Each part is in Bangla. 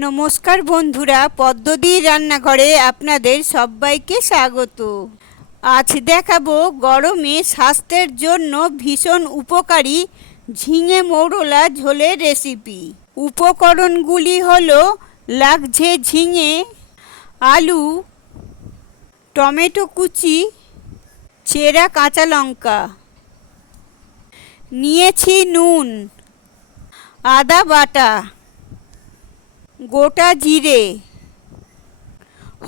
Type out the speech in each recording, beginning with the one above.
নমস্কার বন্ধুরা, পদ্মদির রান্নাঘরে আপনাদের সবাইকে স্বাগত। আজ দেখাবো গরমে স্বাস্থ্যের জন্য ভীষণ উপকারী ঝিঙে মৌরলা ঝোলের রেসিপি উপকরণগুলি হলো, লাগছে ঝিঙে, আলু, টমেটো কুচি, চেরা কাঁচা লঙ্কা, নিয়েছি নুন, আদা বাটা গোটা জিরে,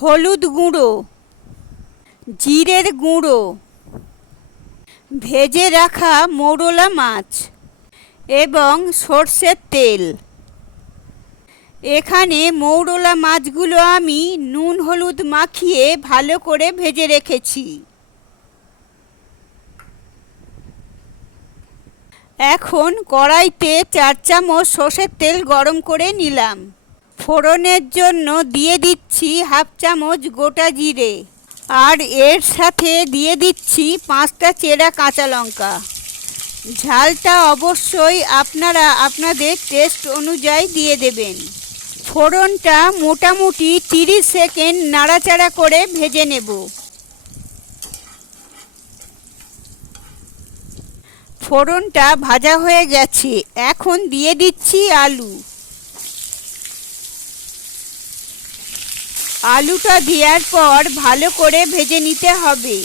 হলুদ গুঁড়ো, জিরের গুঁড়ো, ভেজে রাখা মোরলা মাছ এবং সর্ষের তেল। এখানে মৌরলা মাছগুলো আমি নুন হলুদ মাখিয়ে ভালো করে ভেজে রেখেছি। এখন কড়াইতে চার চামচ সর্ষের তেল গরম করে নিলাম। ফোড়নের জন্য দিয়ে দিচ্ছি হাফ চামচ গোটা জিরে। আর এর সাথে দিয়ে দিচ্ছি পাঁচটা চেরা কাঁচা লঙ্কা। ঝালটা অবশ্যই আপনারা আপনাদের টেস্ট অনুযায়ী দিয়ে দেবেন। ফোড়নটা মোটামুটি তিরিশ সেকেন্ড নাড়াচাড়া করে ভেজে নেব। ফোড়নটা ভাজা হয়ে গেছে। এখন দিয়ে দিচ্ছি আলু। আলুটা দেওয়ার পর ভালো করে ভেজে নিতে হবে।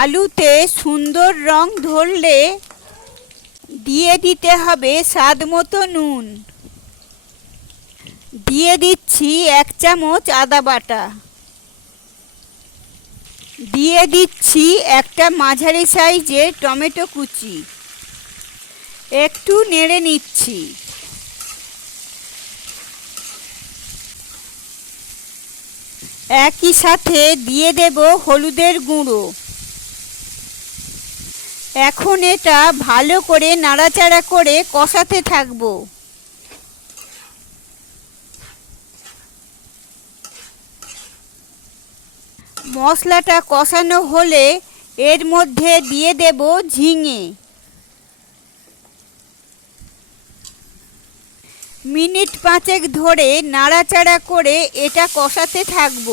আলুতে সুন্দর রং ধরলে দিয়ে দিতে হবে স্বাদ মতো নুন। দিয়ে দিচ্ছি এক চামচ আদা বাটা। দিয়ে দিচ্ছি একটা মাঝারি সাইজের টমেটো কুচি। একটু নেড়ে নিচ্ছি। একই সাথে দিয়ে দেব হলুদের গুঁড়ো। এখন এটা ভালো করে নাড়াচাড়া করে কষাতে থাকব। মশলাটা কষানো হলে এর মধ্যে দিয়ে দেব ঝিঙে। মিনিট পাঁচেক ধরে নাড়াচাড়া করে এটা কষাতে থাকব।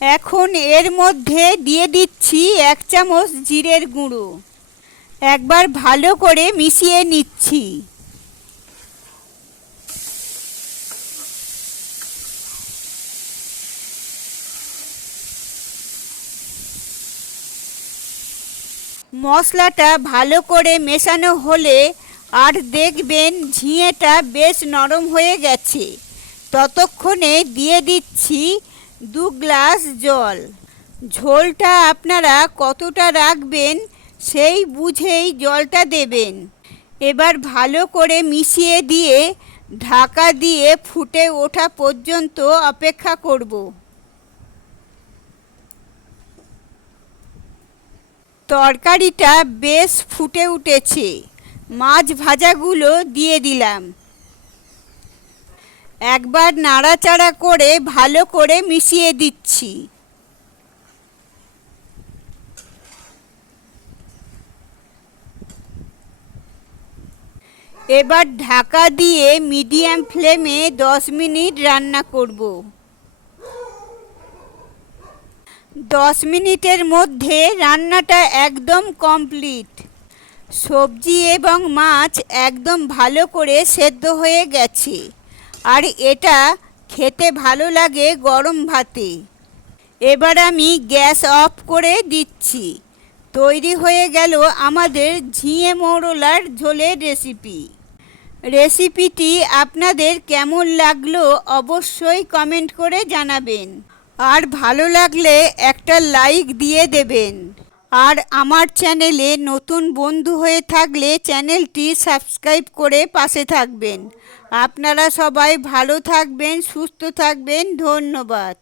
এখন এর মধ্যে দিয়ে দিচ্ছি এক চামচ জিরের গুঁড়ো। একবার ভালো করে মিশিয়ে নিচ্ছি। মশলাটা ভালো করে মেশানো হলে আর দেখবেন ঝিঙেটা বেশ নরম হয়ে গেছে। ততক্ষণে দিয়ে দিচ্ছি দু গ্লাস জল। ঝোলটা আপনারা কতটা রাখবেন সেই বুঝেই জলটা দেবেন। এবার ভালো করে মিশিয়ে দিয়ে ঢাকা দিয়ে ফুটে ওঠা পর্যন্ত অপেক্ষা করব। তরকারিটা বেশ ফুটে উঠেছে। মাছ ভাজাগুলো দিয়ে দিলাম। একবার নাড়াচাড়া করে ভালো করে মিশিয়ে দিচ্ছি। এবার ঢাকা দিয়ে মিডিয়াম ফ্লেমে দশ মিনিট রান্না করব। দশ মিনিটের মধ্যে রান্নাটা একদম কমপ্লিট। সবজি এবং মাছ একদম ভালো করে সেদ্ধ হয়ে গেছে। আর এটা খেতে ভালো লাগে গরম ভাতে। এবার আমি গ্যাস অফ করে দিচ্ছি। তৈরি হয়ে গেল আমাদের ঝিঙে মৌরলার ঝোলের রেসিপি। রেসিপিটি আপনাদের কেমন লাগল অবশ্যই কমেন্ট করে জানাবেন। আর ভালো লাগলে একটা লাইক দিয়ে দেবেন। আর আমার চ্যানেলে নতুন বন্ধু হয়ে থাকলে চ্যানেলটি সাবস্ক্রাইব করে পাশে থাকবেন। আপনারা সবাই ভালো থাকবেন, সুস্থ থাকবেন, ধন্যবাদ।